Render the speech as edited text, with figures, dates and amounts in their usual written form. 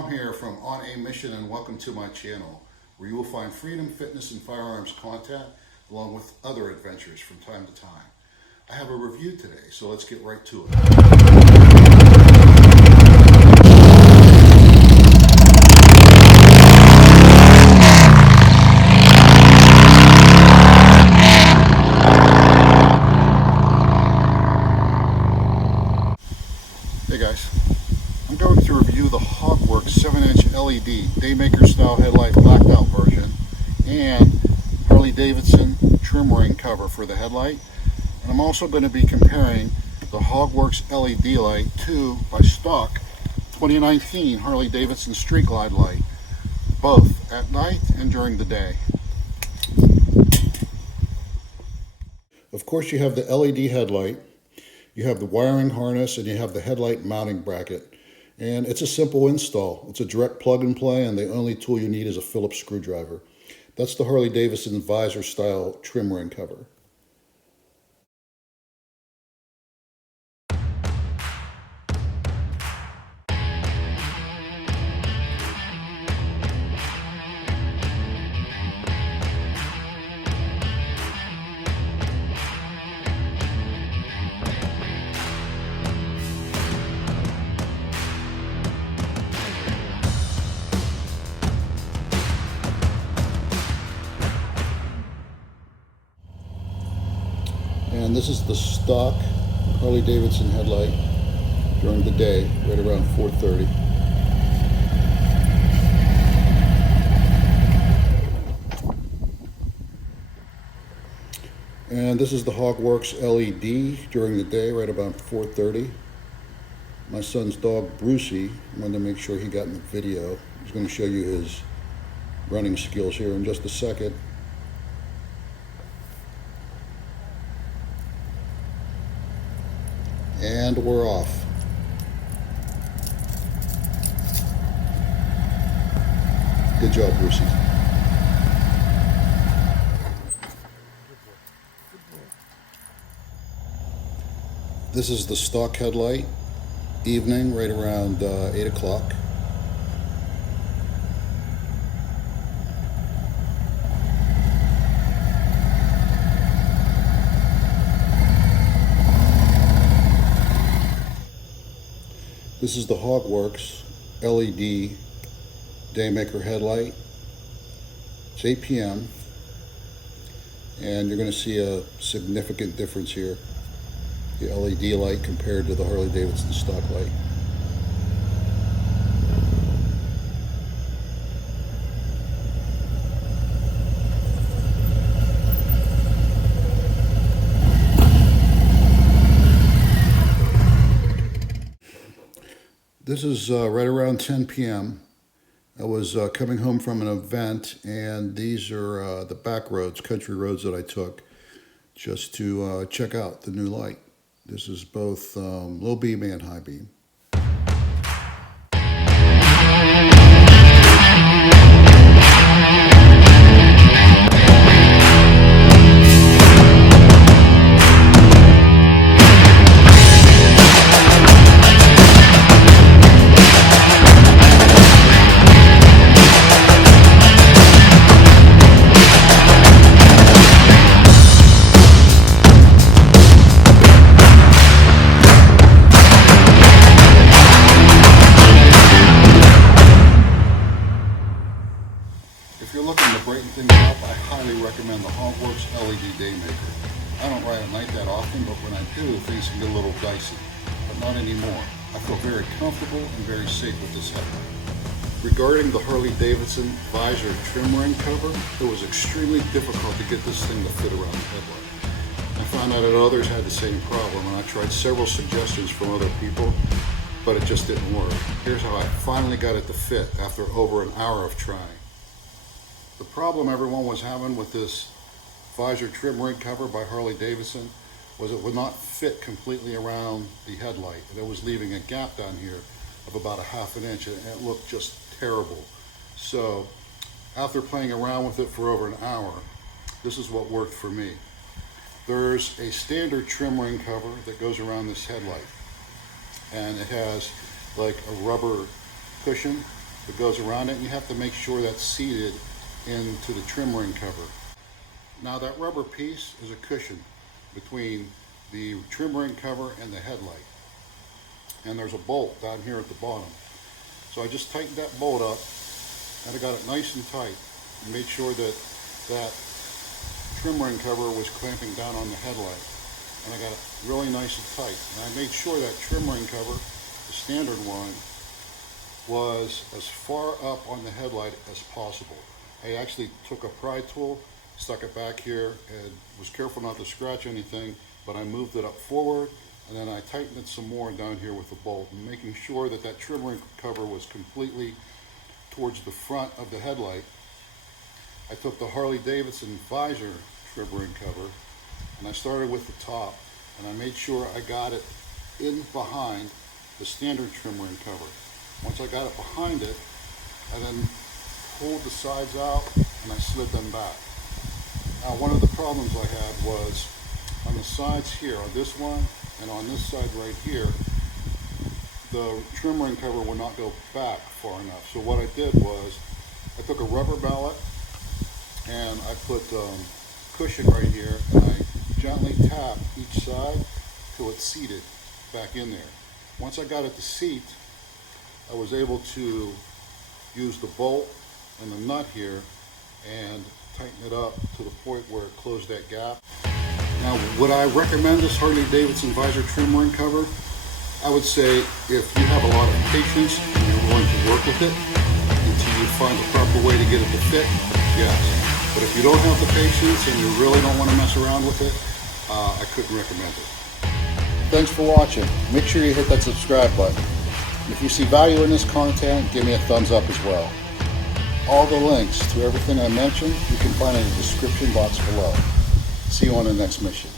Tom here from On a Mission, and welcome to my channel, where you will find freedom, fitness, and firearms content, along with other adventures from time to time. I have a review today, so let's get right to it. Hey guys, I'm going to review the Hogworkz 7-inch LED Daymaker style headlight blacked out version and Harley-Davidson trim ring cover for the headlight. And I'm also going to be comparing the Hogworkz LED light to, by stock, 2019 Harley-Davidson Street Glide light, both at night and during the day. Of course, you have the LED headlight. You have the wiring harness and you have the headlight mounting bracket. And it's a simple install. It's a direct plug and play, and the only tool you need is a Phillips screwdriver. That's the Harley-Davidson visor style trim ring cover. And this is the stock Harley-Davidson headlight during the day, right around 4:30. And this is the Hogworkz LED during the day, right about 4:30. My son's dog, Brucey, I wanted to make sure he got in the video. He's going to show you his running skills here in just a second. And we're off. Good job, Brucey. This is the stock headlight, evening, right around 8 o'clock. This is the Hogworkz LED Daymaker headlight. It's 8 p.m. and you're going to see a significant difference here. The LED light compared to the Harley-Davidson stock light. This is right around 10 p.m. I was coming home from an event, and these are the back roads, country roads that I took just to check out the new light. This is both low beam and high beam. If you're looking to brighten things up, I highly recommend the Hogworkz LED Daymaker. I don't ride at night that often, but when I do, things can get a little dicey. But not anymore. I feel very comfortable and very safe with this headlight. Regarding the Harley-Davidson visor trim ring cover, it was extremely difficult to get this thing to fit around the headlight. I found out that others had the same problem, and I tried several suggestions from other people, but it just didn't work. Here's how I finally got it to fit after over an hour of trying. The problem everyone was having with this visor trim ring cover by Harley-Davidson was it would not fit completely around the headlight. And it was leaving a gap down here of about 1/2 inch, and it looked just terrible. So after playing around with it for over an hour, this is what worked for me. There's a standard trim ring cover that goes around this headlight, and it has like a rubber cushion that goes around it, and you have to make sure that's seated into the trim ring cover. Now that rubber piece is a cushion between the trim ring cover and the headlight. And there's a bolt down here at the bottom. So I just tightened that bolt up, and I got it nice and tight, and made sure that that trim ring cover was clamping down on the headlight. And I got it really nice and tight. And I made sure that trim ring cover, the standard one, was as far up on the headlight as possible. I actually took a pry tool, stuck it back here, and was careful not to scratch anything, but I moved it up forward, and then I tightened it some more down here with the bolt, and making sure that that trim ring cover was completely towards the front of the headlight. I took the Harley-Davidson visor trim ring cover, and I started with the top, and I made sure I got it in behind the standard trim ring cover. Once I got it behind it, I then pulled the sides out and I slid them back. Now, one of the problems I had was on the sides here, on this one and on this side right here, the trim ring cover would not go back far enough. So what I did was I took a rubber mallet and I put cushion right here, and I gently tapped each side till it's seated back in there. Once I got it to seat, I was able to use the bolt and the nut here and tighten it up to the point where it closed that gap. Now, would I recommend this Harley-Davidson visor trim ring cover? I would say if you have a lot of patience and you're willing to work with it until you find the proper way to get it to fit, yes. But if you don't have the patience and you really don't want to mess around with it, I couldn't recommend it. Thanks for watching. Make sure you hit that subscribe button. If you see value in this content, give me a thumbs up as well. All the links to everything I mentioned, you can find in the description box below. See you on the next mission.